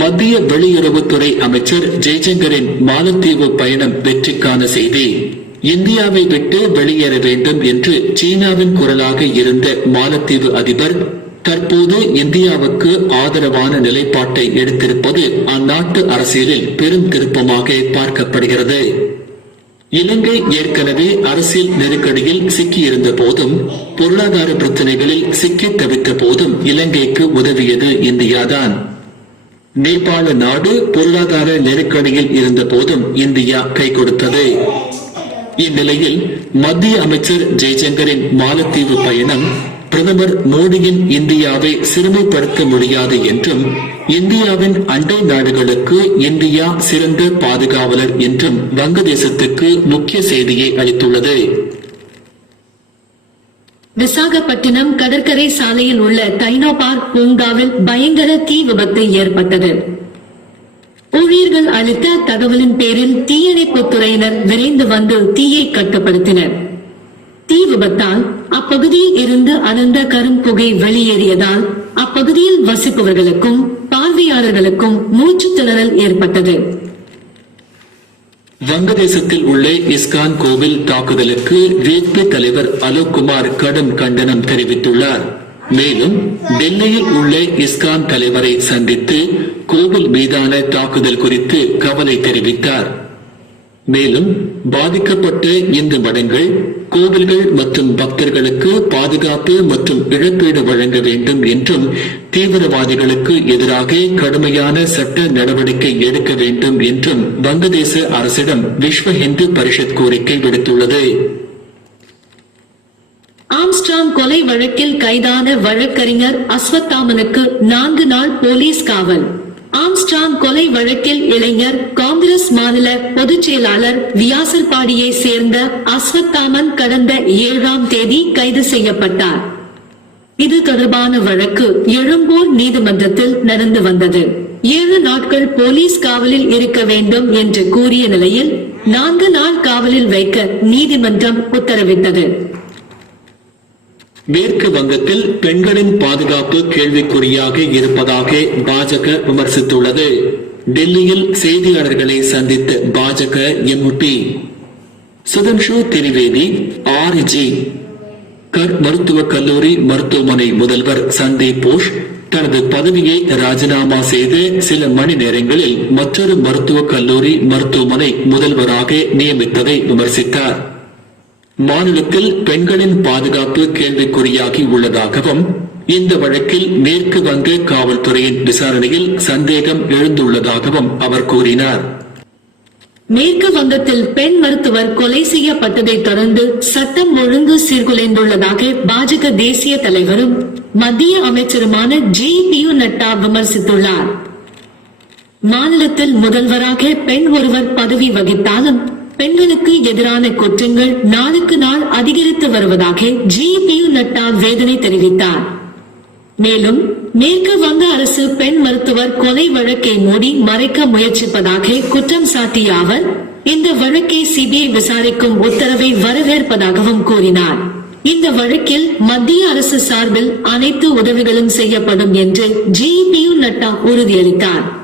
மத்திய வெளியுறவுத்துறை அமைச்சர் ஜெய்சங்கரின் மாலத்தீவு பயணம் வெற்றிக்கான செய்தி. இந்தியாவை விட்டு வெளியேற வேண்டும் என்று சீனாவின் குரலாக இருந்த மாலத்தீவு அதிபர் தற்போது இந்தியாவுக்கு ஆதரவான நிலைப்பாட்டை எடுத்திருப்பது அந்நாட்டு அரசியலில் பெரும் திருப்பமாக பார்க்கப்படுகிறது. இலங்கை ஏற்கனவே அரசியல் நெருக்கடியில் சிக்கியிருந்த போதும் பொருளாதார பிரச்சனைகளில் சிக்கி தவித்த போதும் இலங்கைக்கு உதவியது இந்தியாதான். நேபாள நாடு பொருளாதார நெருக்கடியில் இருந்த போதும் இந்தியா கை கொடுத்தது. இந்நிலையில் மத்திய அமைச்சர் ஜெய்சங்கரின் மாலத்தீவு பயணம் பிரதமர் மோடியின் இந்தியாவை சிறுமைப்படுத்த முடியாது என்றும் இந்தியாவின் அண்டை நாடுகளுக்கு இந்தியா சிறந்த பாதுகாவலர் என்றும் வங்கதேசத்துக்கு முக்கிய செய்தியை அளித்துள்ளது. விசாகப்பட்டினம் கடற்கரை சாலையில் உள்ள டைனோபார் பூங்காவில் பயங்கர தீ விபத்து ஏற்பட்டது. ஊழியர்கள் அளித்த தகவலின் பேரில் தீயணைப்புத் துறையினர் விரைந்து வந்து தீயை கட்டுப்படுத்தினர். தீ விபத்தால் அப்பகுதியில் இருந்து அடர்ந்த கரும்புகை வெளியேறியதால் அப்பகுதியில் வசிப்பவர்களுக்கும் பார்வையாளர்களுக்கும் மூச்சு திணறல் ஏற்பட்டது. வங்கதேசத்தில் உள்ள இஸ்கான் கோவில் தாக்குதலுக்கு வேட்பு தலைவர் அலோக் குமார் கடும் கண்டனம் தெரிவித்துள்ளார். மேலும் டெல்லியில் உள்ள இஸ்கான் தலைவரை சந்தித்து கோவில் மீதான தாக்குதல் குறித்து கவலை தெரிவித்தார். மேலும் பாதிக்கப்பட்ட இந்து மடங்கள் கோவில்கள் மற்றும் பக்தர்களுக்கு பாதுகாப்பு மற்றும் இழப்பீடு வழங்க வேண்டும் என்றும் தீவிரவாதிகளுக்கு எதிராக கடுமையான சட்ட நடவடிக்கை எடுக்க வேண்டும் என்றும் வங்கதேச அரசிடம் விஸ்வ இந்து பரிஷத் கோரிக்கை விடுத்துள்ளது. ஆம்ஸ்ட்ராங் கொலை வழக்கில் கைதான வழக்கறிஞர் அஸ்வத்தாமனுக்கு நான்கு நாள் போலீஸ் காவல். ஆம்ஸ்டாங் கொலை வழக்கில் இளைஞர் காங்கிரஸ் மாநில பொதுச் செயலாளர் வியாசர்பாடியை சேர்ந்த அஸ்வத்தாமன் கடந்த ஏழாம் தேதி கைது செய்யப்பட்டார். இது தொடர்பான வழக்கு எழும்பூர் நீதிமன்றத்தில் நடந்து வந்தது. ஏழு நாட்கள் போலீஸ் காவலில் இருக்க வேண்டும் என்று கூறிய நிலையில் நான்கு நாள் காவலில் வைக்க நீதிமன்றம் உத்தரவிட்டது. மேற்கு வங்கத்தில் பெண்களின் பாதுகாப்பு கேள்விக்குறியாக இருப்பதாக பாஜக விமர்சித்துள்ளது. டெல்லியில் செய்தியாளர்களை சந்தித்த பாஜக எம்பி சுதன்ஷு திரிவேதி ஆர்ஜி கர் மருத்துவக் கல்லூரி மருத்துவமனை முதல்வர் சந்தீப் போஷ் தனது பதவியை ராஜினாமா செய்து சில மணி நேரங்களில் மற்றொரு மருத்துவக் கல்லூரி மருத்துவமனை முதல்வராக நியமித்ததை விமர்சித்தார். மாநிலத்தில் பெண்களின் பாதுகாப்பு கேள்விக்குறியாகி உள்ளதாகவும் இந்த வழக்கில் மேற்கு வங்க காவல்துறையின் விசாரணையில் சந்தேகம் எழுந்துள்ளதாகவும் அவர் கூறினார். மேற்கு வங்கத்தில் பெண் மருத்துவர் கொலை செய்யப்பட்டதை தொடர்ந்து சட்டம் ஒழுங்கு சீர்குலைந்துள்ளதாக பாஜக தேசிய தலைவரும் மத்திய அமைச்சருமான ஜே. பி. யு நட்டா விமர்சித்துள்ளார். மாநிலத்தில் முதல்வராக பெண் ஒருவர் பதவி வகித்தாலும் பெண்களுக்கு எதிரான குற்றங்கள் நாளுக்கு நாள் அதிகரித்து வருவதாக ஜிபியு நட்டா வேதனை தெரிவித்தார். மேலும் மேற்கு வங்க அரசு பெண் மருத்துவர் கொலை வழக்கை மூடி மறைக்க முயற்சிப்பதாக குற்றம் சாட்டிய அவர் இந்த வழக்கை சிபிஐ விசாரிக்கும் உத்தரவை வரவேற்பதாகவும் கூறினார். இந்த வழக்கில் மத்திய அரசு சார்பில் அனைத்து உதவிகளும் செய்யப்படும் என்று ஜிபியு நட்டா உறுதியளித்தார்.